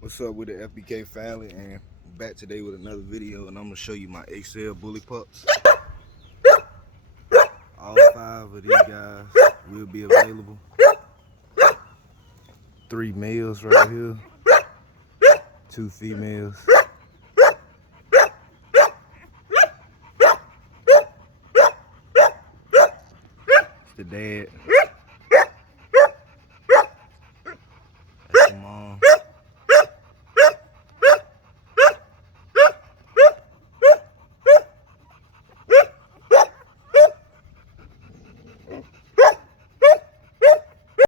What's up with the FBK family, and back today with another video, and I'm gonna show you my XL bully pups. All 5 of these guys will be available. 3 males right here, 2 females. It's the dad.